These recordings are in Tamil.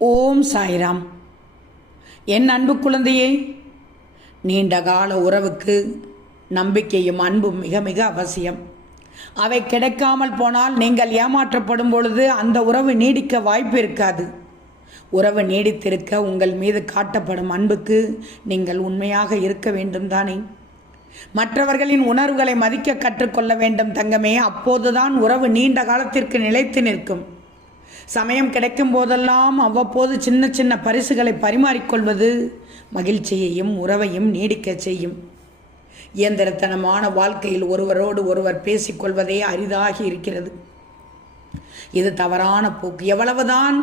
ஓம் சாய்ராம். என் அன்பு குழந்தையே, நீண்ட கால உறவுக்கு நம்பிக்கையும் அன்பும் மிக மிக அவசியம். அவை கிடைக்காமல் போனால் நீங்கள் ஏமாற்றப்படும் பொழுது அந்த உறவு நீடிக்க வாய்ப்பு இருக்காது. உறவு நீடித்திருக்க உங்கள் மீது காட்டப்படும் அன்புக்கு நீங்கள் உண்மையாக இருக்க வேண்டும் தானே. மற்றவர்களின் உணர்வுகளை மதிக்க கற்றுக்கொள்ள வேண்டும் தங்கமே. அப்போதுதான் உறவு நீண்ட காலத்திற்கு நிலைத்து நிற்கும். சமயம் கிடைக்கும் போதெல்லாம் அவ்வப்போது சின்ன சின்ன பரிசுகளை பரிமாறிக்கொள்வது மகிழ்ச்சியையும் உறவையும் நீடிக்க செய்யும். இயந்திரத்தனமான வாழ்க்கையில் ஒருவரோடு ஒருவர் பேசிக்கொள்வதே அரிதாகி இருக்கிறது. இது தவறான போக்கு. எவ்வளவுதான்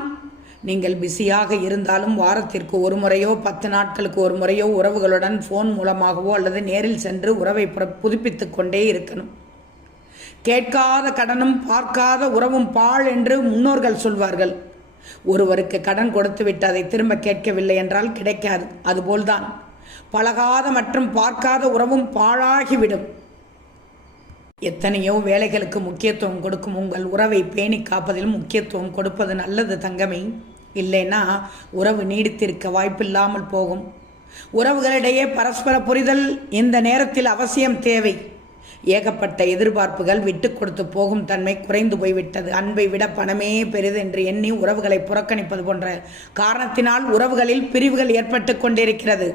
நீங்கள் பிஸியாக இருந்தாலும் வாரத்திற்கு ஒரு முறையோ 10 நாட்களுக்கு ஒரு முறையோ உறவுகளுடன் ஃபோன் மூலமாகவோ அல்லது நேரில் சென்று உறவை புதுப்பித்து கொண்டே இருக்கணும். கேட்காத கடனும் பார்க்காத உறவும் பாழ் என்று முன்னோர்கள் சொல்வார்கள். ஒருவருக்கு கடன் கொடுத்து விட்டு அதை திரும்ப கேட்கவில்லை என்றால் கிடைக்காது. அதுபோல்தான் பழகாத மற்றும் பார்க்காத உறவும் பாழாகிவிடும். எத்தனையோ வேலைகளுக்கு முக்கியத்துவம் கொடுக்கும் உங்கள் உறவை பேணி காப்பதில் முக்கியத்துவம் கொடுப்பது நல்லது தங்கமே. இல்லைன்னா உறவு நீடித்திருக்க வாய்ப்பில்லாமல் போகும். உறவுகளிடையே பரஸ்பர புரிதல் இந்த நேரத்தில் அவசியம் தேவை. ஏகப்பட்ட எதிர்பார்ப்புகள் விட்டு கொடுத்து போகும் தன்மை குறைந்து போய்விட்டது. அன்பை விட பணமே பெரிது என்று எண்ணி உறவுகளை புறக்கணிப்பது போன்ற காரணத்தினால் உறவுகளில் பிரிவுகள் ஏற்பட்டு கொண்டிருக்கிறது.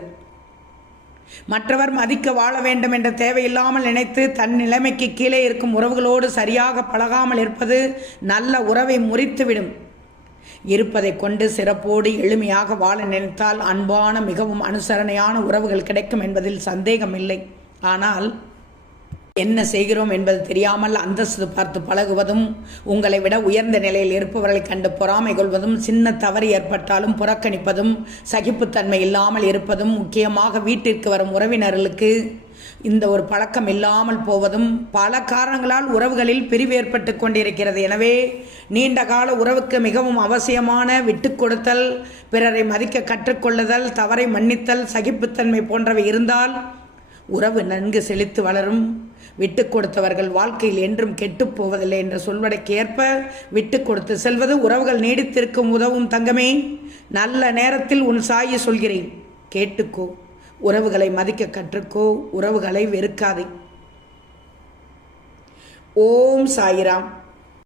மற்றவர் மதிக்க வாழ வேண்டும் என்ற தேவையில்லாமல் நினைத்து தன் நிலைமைக்கு கீழே இருக்கும் உறவுகளோடு சரியாக பழகாமல் இருப்பது நல்ல உறவை முறித்துவிடும். இருப்பதை கொண்டு சிறப்போடு எளிமையாக வாழ நினைத்தால் அன்பான மிகவும் அனுசரணையான உறவுகள் கிடைக்கும் என்பதில் சந்தேகமில்லை. ஆனால் என்ன செய்கிறோம் என்பது தெரியாமல் அந்தஸ்து பார்த்து பழகுவதும், உங்களை விட உயர்ந்த நிலையில் இருப்பவர்களை கண்டு பொறாமை கொள்வதும், சின்ன தவறு ஏற்பட்டாலும் புறக்கணிப்பதும், சகிப்புத்தன்மை இல்லாமல் இருப்பதும், முக்கியமாக வீட்டிற்கு வரும் உறவினர்களுக்கு இந்த ஒரு பழக்கம் இல்லாமல் போவதும் பல காரணங்களால் உறவுகளில் பிரிவு ஏற்பட்டு கொண்டிருக்கிறது. எனவே நீண்ட கால உறவுக்கு மிகவும் அவசியமான விட்டு கொடுத்தல், பிறரை மதிக்க கற்றுக்கொள்ளுதல், தவறை மன்னித்தல், சகிப்புத்தன்மை போன்றவை இருந்தால் உறவு நன்கு செழித்து வளரும். விட்டு கொடுத்தவர்கள் வாழ்க்கையில் என்றும் கெட்டுப் போவதில்லை என்ற சொல்வடைக்கு ஏற்ப விட்டு கொடுத்து செல்வது உறவுகள் நீடித்திருக்கும் உதவும் தங்கமே. நல்ல நேரத்தில் உன் சாயி சொல்கிறேன், கேட்டுக்கோ. உறவுகளை மதிக்க கற்றுக்கோ. உறவுகளை வெறுக்காதே. ஓம் சாய்ராம்.